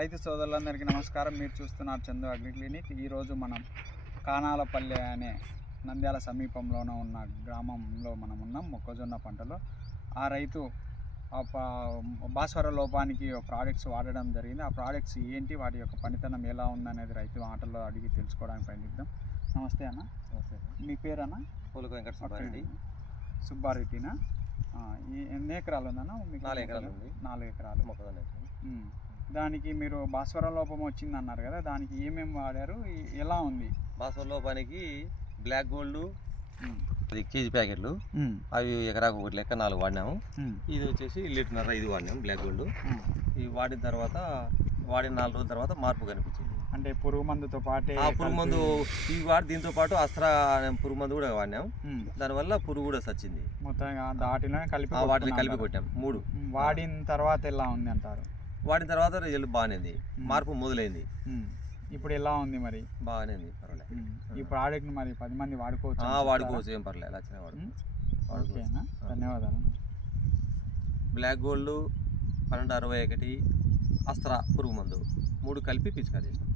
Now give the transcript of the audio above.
రైతు సోదరులందరికీ నమస్కారం. మీరు చూస్తున్నారు చందు అగ్రి క్లినిక్. ఈరోజు మనం కానాలపల్లె అనే నంద్యాల సమీపంలోనే ఉన్న గ్రామంలో మనం ఉన్నాం. మొక్కజొన్న పంటలో ఆ రైతు భాస్వర లోపానికి ప్రోడక్ట్స్ వాడడం జరిగింది. ఆ ప్రోడక్ట్స్ ఏంటి, వాటి యొక్క పనితనం ఎలా ఉందనేది రైతు మాటల్లో అడిగి తెలుసుకోవడానికి ప్రయత్నిద్దాం. నమస్తే అన్న. నమస్తే. మీ పేరు అన్న? పూలక వెంకట సుబ్బారెడ్డి. సుబ్బారెడ్డినా? ఎన్ని ఎకరాలు ఉందన్న? 4 ఎకరాలు ఉంది. 4 ఎకరాలు మొక్కజొన్న. దానికి మీరు భాస్వర లోపం వచ్చింది అన్నారు కదా, దానికి ఏమేమి వాడారు, ఎలా ఉంది? భాస్వర లోపానికి బ్లాక్ గోల్డ్, అది కేజీ ప్యాకెట్లు, అవి ఎకరాకు 1 లెక్క 4 వాడినాము. ఇది వచ్చేసి 1.5 లీటర్ ఇది వాడినాము బ్లాక్ గోల్డ్. ఇది వాడిన తర్వాత 4 రోజుల తర్వాత మార్పు కనిపించింది. అంటే పురుగు మందుతో పాటే పురుగు మందు ఇవి వాడి దీంతో పాటు అస్త్ర పురుగు మందు కూడా వాడినాం. దానివల్ల పురుగు కూడా సచ్చింది. మొత్తంగా వాటిలో కలిపి కొట్టాం 3. వాడిన తర్వాత ఎలా ఉంది అంటారు? వాడిన తర్వాత రిజల్ట్ బాగానే ఉంది, మార్పు మొదలైంది. ఇప్పుడు ఎలా ఉంది మరి? బాగానే ఉంది, పర్వాలేదు. ఈ ప్రోడక్ట్ మరి 10 మంది వాడుకోవచ్చు? వాడుకోవచ్చు, ఏం పర్లేదు, అలా వాడుకోవచ్చు. ఓకేనా, ధన్యవాదాలు. బ్లాక్ గోల్డ్ 1261 అస్త్ర పురుగు మందు 3 కలిపి పిచికారీ చేసినాం.